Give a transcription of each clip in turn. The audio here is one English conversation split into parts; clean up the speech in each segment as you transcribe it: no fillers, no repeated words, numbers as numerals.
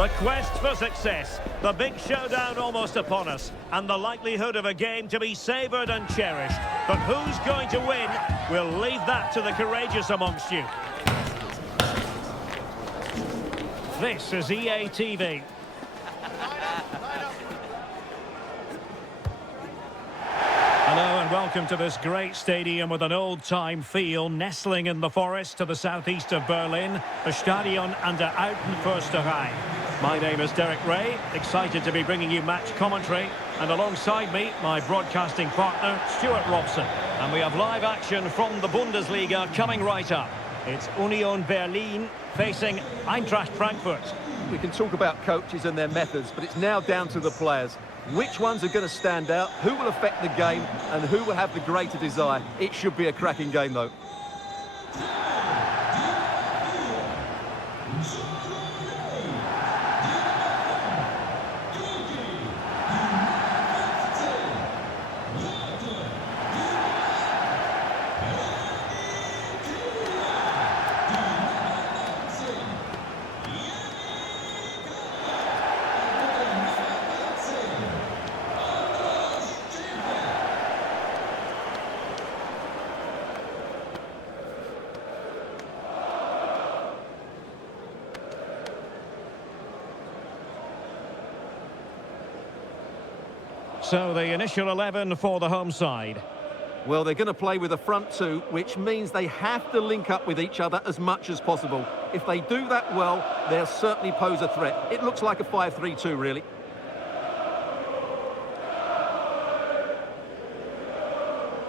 The quest for success, the big showdown almost upon us, and the likelihood of a game to be savoured and cherished. But who's going to win? We'll leave that to the courageous amongst you. This is EA TV. Hello and welcome to this great stadium with an old-time feel, nestling in the forest to the southeast of Berlin, the Stadion an der Alten Försterei. My name is Derek Ray, excited to be bringing you match commentary, and alongside me, my broadcasting partner, Stuart Robson. And we have live action from the Bundesliga coming right up. It's Union Berlin facing Eintracht Frankfurt. We can talk about coaches and their methods, but it's now down to the players. Which ones are going to stand out, who will affect the game, and who will have the greater desire? It should be a cracking game, though. So the initial 11 for the home side. Well, they're going to play with a front two, which means they have to link up with each other as much as possible. If they do that well, they'll certainly pose a threat. It looks like a 5-3-2, really.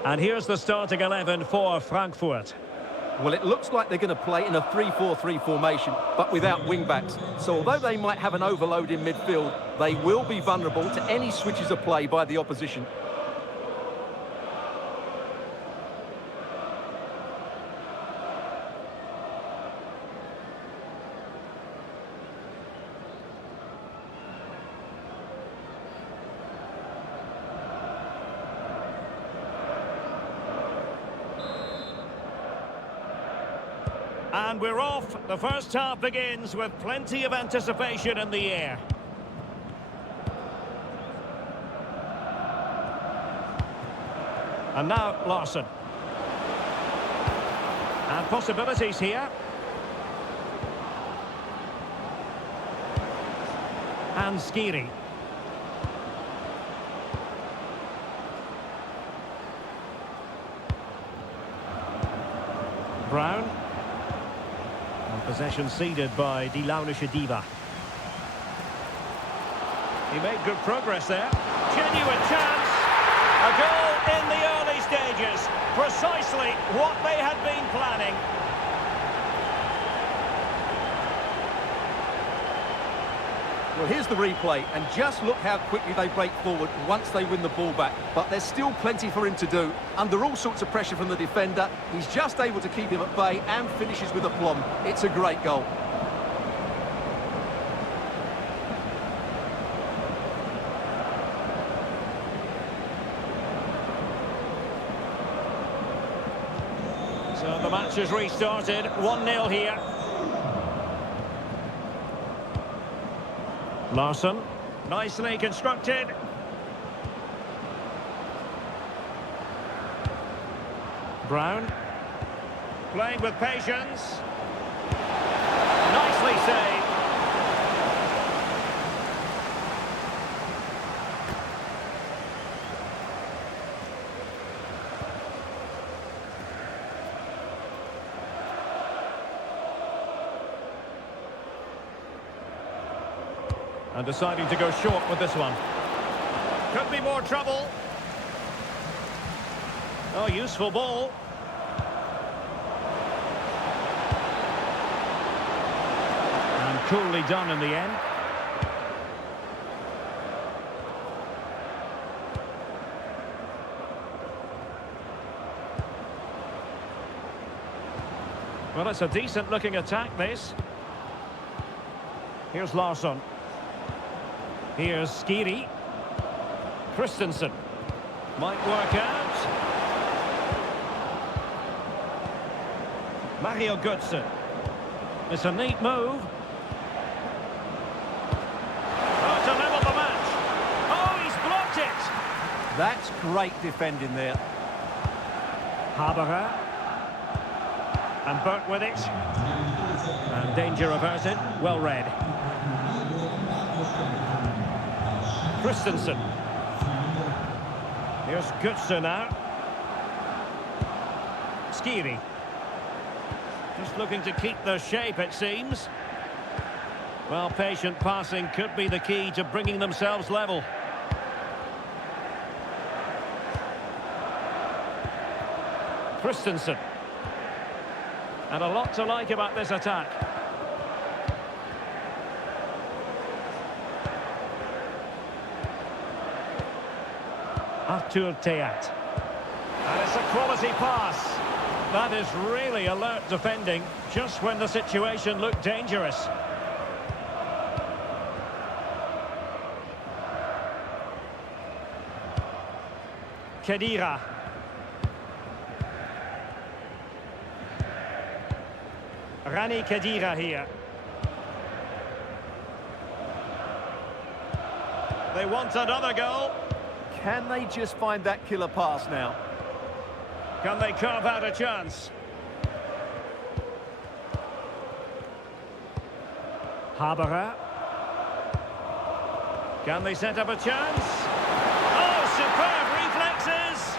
And here's the starting 11 for Frankfurt. Well, it looks like they're going to play in a 3-4-3 formation, but without wing-backs. So although they might have an overload in midfield, they will be vulnerable to any switches of play by the opposition. And we're off. The first half begins with plenty of anticipation in the air. And now Larsson. And possibilities here. And Skiri. Brown. Possession ceded by Die Launische Diva. He made good progress there. Genuine chance. A goal in the early stages. Precisely what they had been planning. Well, here's the replay, and just look how quickly they break forward once they win the ball back. But there's still plenty for him to do. Under all sorts of pressure from the defender, he's just able to keep him at bay and finishes with aplomb. It's a great goal. So the match has restarted. 1-0 here. Larsson, nicely constructed. Brown, playing with patience. Nicely saved. And deciding to go short with this one. Could be more trouble. Oh, useful ball. And coolly done in the end. Well, it's a decent-looking attack, this. Here's Larsson. Here's Skiri. Christensen. Might work out. Mario Götze. It's a neat move. That's great defending there. Haberer. And Burt with it. And danger averted. Well read. Christensen. Here's Götze now. Skiri. Just looking to keep their shape, it seems. Well, patient passing could be the key to bringing themselves level. Christensen. And a lot to like about this attack. Artur Theat. And it's a quality pass. That is really alert defending, just when the situation looked dangerous. Khedira. Rani Khedira here. They want another goal. Can they just find that killer pass now? Can they carve out a chance? Haberer. Can they set up a chance? Oh, superb reflexes!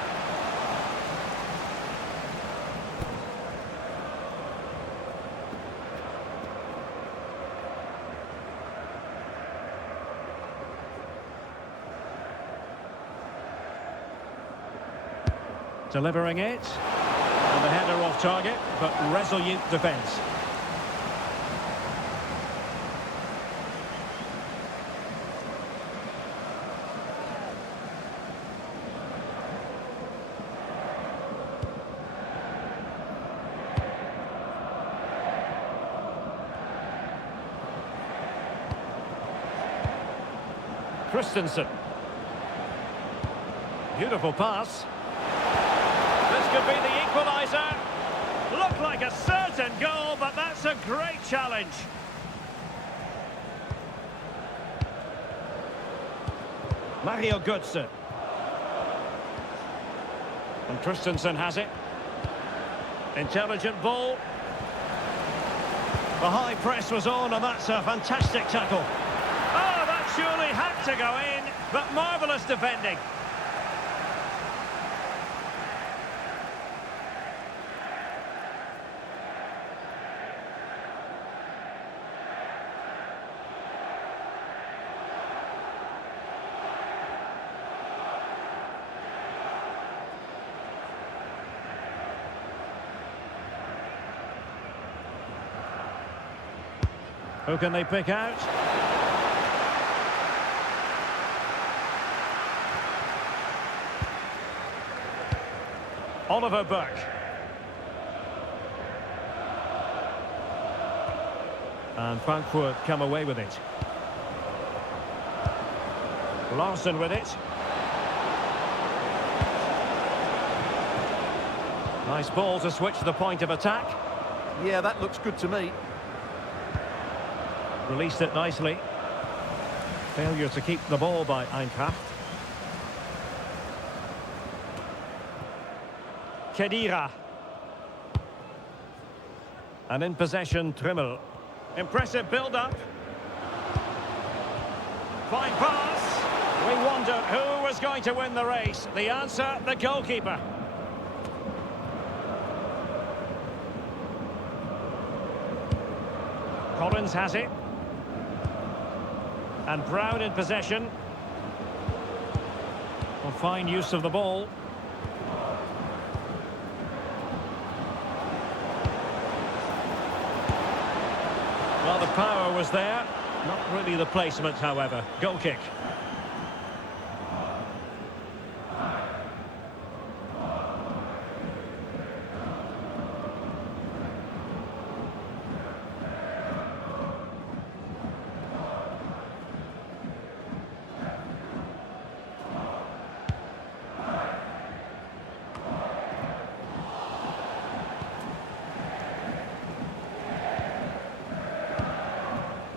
Delivering it. And the header off target, but resolute defence. Christensen. Beautiful pass. This could be the equaliser. Looked like a certain goal, but that's a great challenge. Mario Götze. And Christensen has it. Intelligent ball. The high press was on, and that's a fantastic tackle. Oh, that surely had to go in, but marvellous defending. Who can they pick out? Oliver Burke. And Frankfurt come away with it. Larson with it. Nice ball to switch the point of attack. Yeah, that looks good to me. Released it nicely. Failure to keep the ball by Eintracht. Khedira. And in possession, Trimmel. Impressive build-up. Fine pass. We wondered who was going to win the race. The answer, the goalkeeper. Collins has it. And Brown in possession. Well, fine use of the ball. Well, the power was there. Not really the placement, however. Goal kick.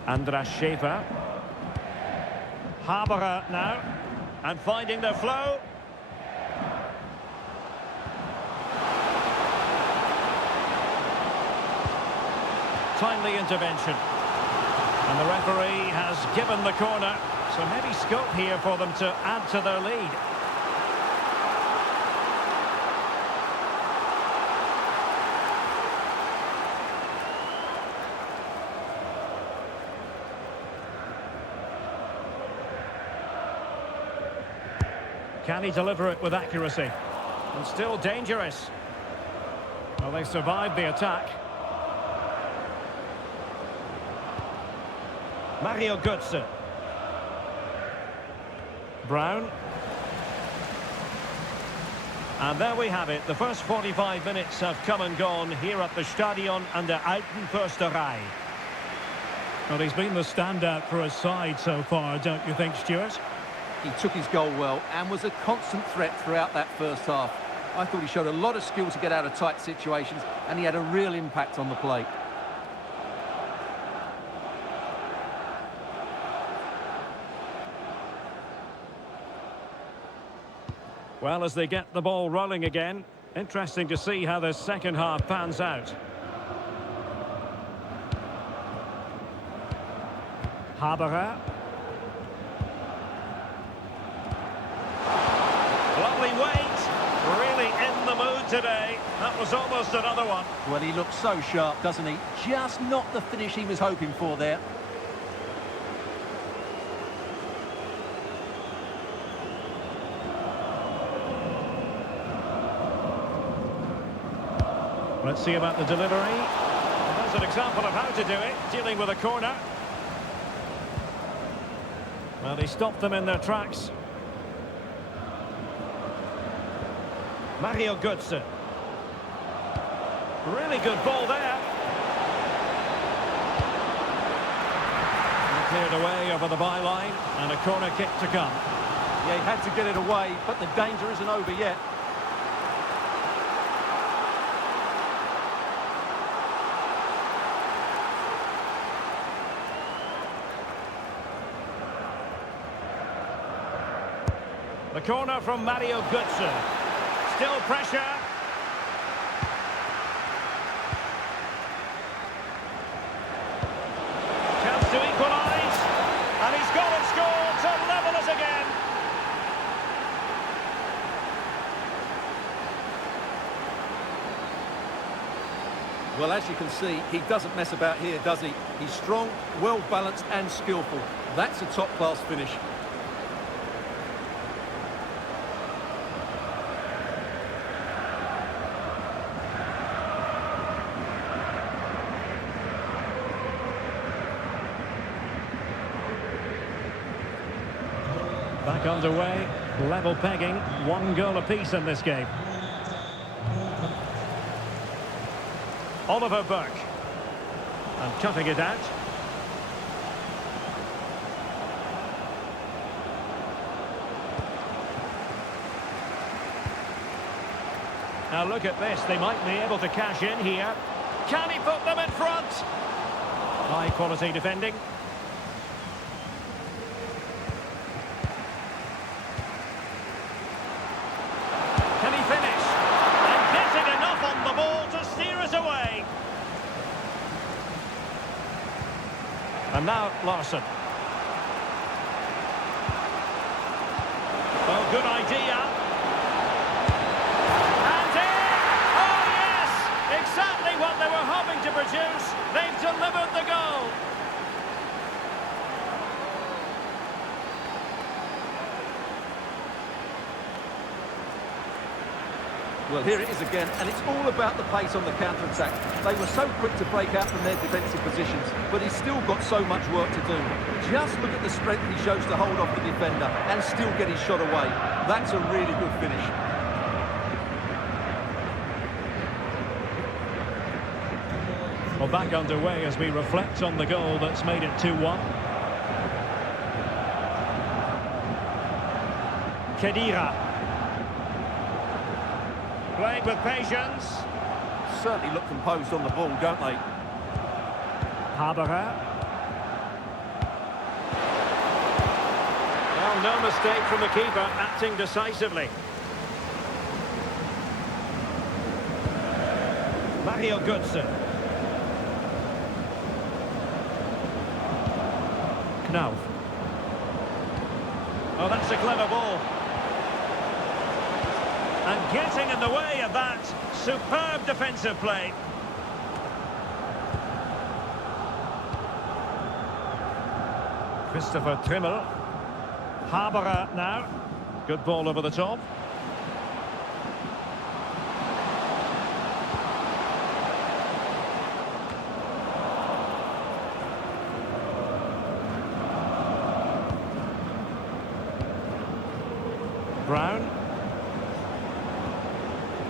Andras Schäfer. Haberer now. And finding the flow. timely intervention. And the referee has given the corner, so maybe scope here for them to add to their lead. Can he deliver it with accuracy? And still dangerous. Well, they survived the attack. Mario Götze. Brown. And there we have it. The first 45 minutes have come and gone here at the Stadion an der Alten Försterei. Well, he's been the standout for his side so far, don't you think, Stuart? He took his goal well and was a constant threat throughout that first half. I thought he showed a lot of skill to get out of tight situations, and he had a real impact on the plate. Well, as they get the ball rolling again, interesting to see how the second half pans out. Haberer. Lovely weight, really in the mood today. That was almost another one. Well, he looks so sharp, doesn't he? Just not the finish he was hoping for there. Let's see about the delivery. Well, there's an example of how to do it, dealing with a corner. Well, he stopped them in their tracks. Mario Götze. Really good ball there. And cleared away over the byline, and a corner kick to come. Yeah, he had to get it away, but the danger isn't over yet. The corner from Mario Götze. Still pressure. Chance to equalise. And he's got and scored to level us again. Well, as you can see, he doesn't mess about here, does he? He's strong, well-balanced and skillful. That's a top-class finish. Back underway, level pegging, 1 goal apiece in this game. Oliver Burke. And cutting it out. Now look at this, they might be able to cash in here. Can he put them in front? High quality defending. Can he finish? And getting enough on the ball to steer us away. And now Larsson. Oh, good idea. And in! Oh, yes! Exactly what they were hoping to produce. They've delivered the goal. Well, here it is again, and it's all about the pace on the counter-attack. They were so quick to break out from their defensive positions, but he's still got so much work to do. Just look at the strength he shows to hold off the defender and still get his shot away. That's a really good finish. Well, back underway as we reflect on the goal that's made it 2-1. Khedira. Playing with patience. Certainly look composed on the ball, don't they? Haberer. Well, no mistake from the keeper, acting decisively. Mario Götze. Knauf. Oh, that's a clever ball. And getting in the way of that. Superb defensive play. Christopher Trimmel. Haberer now. Good ball over the top. Brown.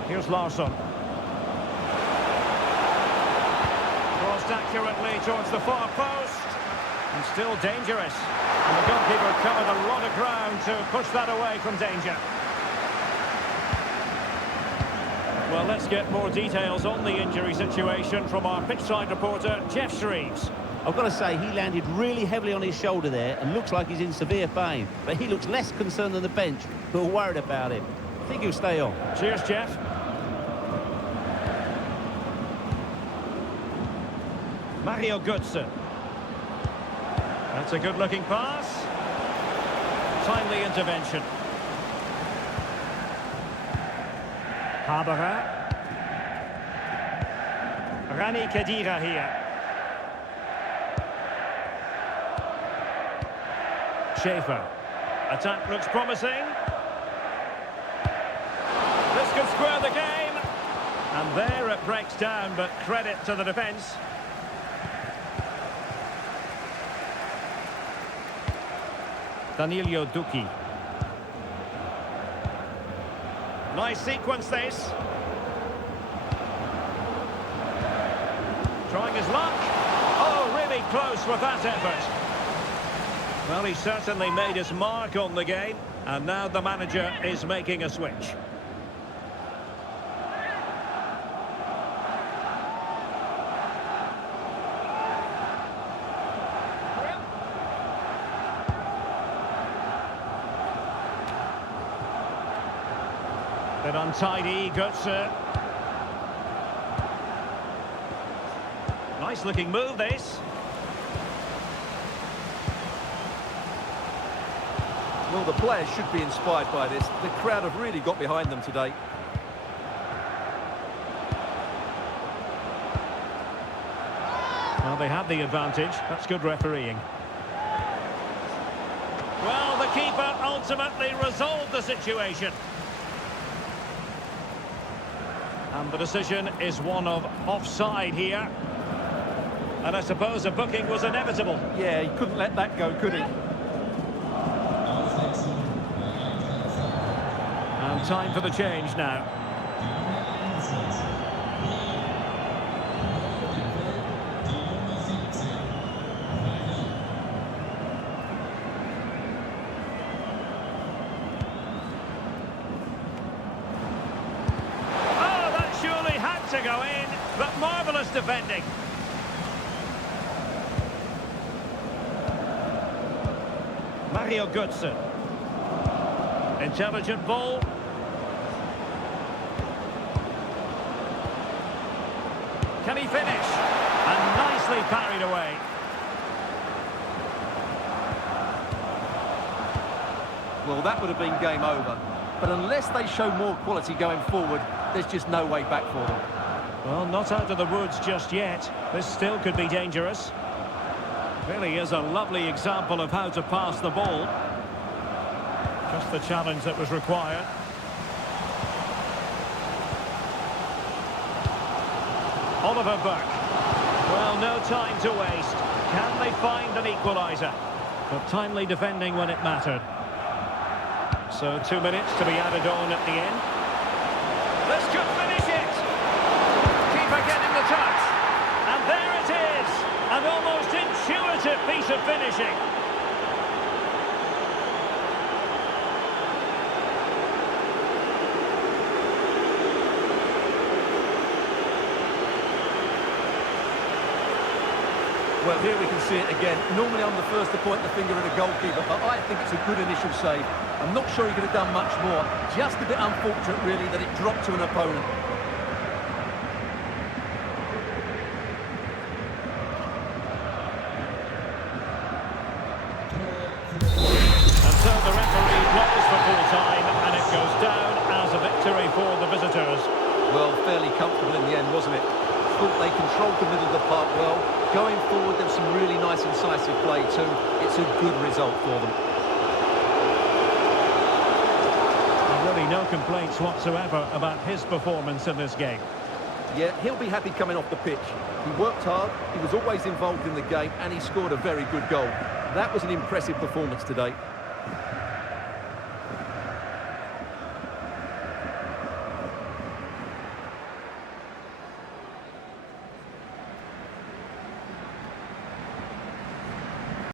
Here's Larsson. Crossed accurately towards the far post. And still dangerous. And the goalkeeper covered a lot of ground to push that away from danger. Well, let's get more details on the injury situation from our pitchside reporter, Jeff Shreves. I've got to say, he landed really heavily on his shoulder there and looks like he's in severe pain. But he looks less concerned than the bench, who are worried about him. I think he'll stay on. Cheers, Jeff. Mario Götze. That's a good-looking pass. Timely intervention. Haberer. Rani Khedira here. Schaefer. Attack looks promising. This could square the game. And there it breaks down, but credit to the defence. Danilo Duki. Nice sequence this. Trying his luck. Oh, really close with that effort. Well, he certainly made his mark on the game, and now the manager is making a switch. Bit untidy, Götze. Nice looking move, this. Well, the players should be inspired by this. The crowd have really got behind them today. Well, they had the advantage. That's good refereeing. Well, the keeper ultimately resolved the situation. And the decision is one of offside here. And I suppose a booking was inevitable. Yeah, he couldn't let that go, could he? And time for the change now. Oh, that surely had to go in, but marvellous defending. Mario Götze. Intelligent ball. Can he finish? And nicely parried away. Well, that would have been game over. But unless they show more quality going forward, there's just no way back for them. Well, not out of the woods just yet. This still could be dangerous. Really is a lovely example of how to pass the ball. Just the challenge that was required. Oliver Burke. Well, no time to waste. Can they find an equaliser? But timely defending when it mattered. So 2 minutes to be added on at the end. This could finish it. Keeper getting the touch. And there it is. An almost intuitive piece of finishing. Well, here we can see it again. Normally I'm the first to point the finger at a goalkeeper, but I think it's a good initial save. I'm not sure he could have done much more. Just a bit unfortunate, really, that it dropped to an opponent. So the referee blows for full time, and it goes down as a victory for the visitors. Well, fairly comfortable in the end, wasn't it? Thought they controlled the middle of the park well. Going forward, there's some really nice incisive play too. It's a good result for them. And really no complaints whatsoever about his performance in this game. Yeah, he'll be happy coming off the pitch. He worked hard, he was always involved in the game, and he scored a very good goal. That was an impressive performance today.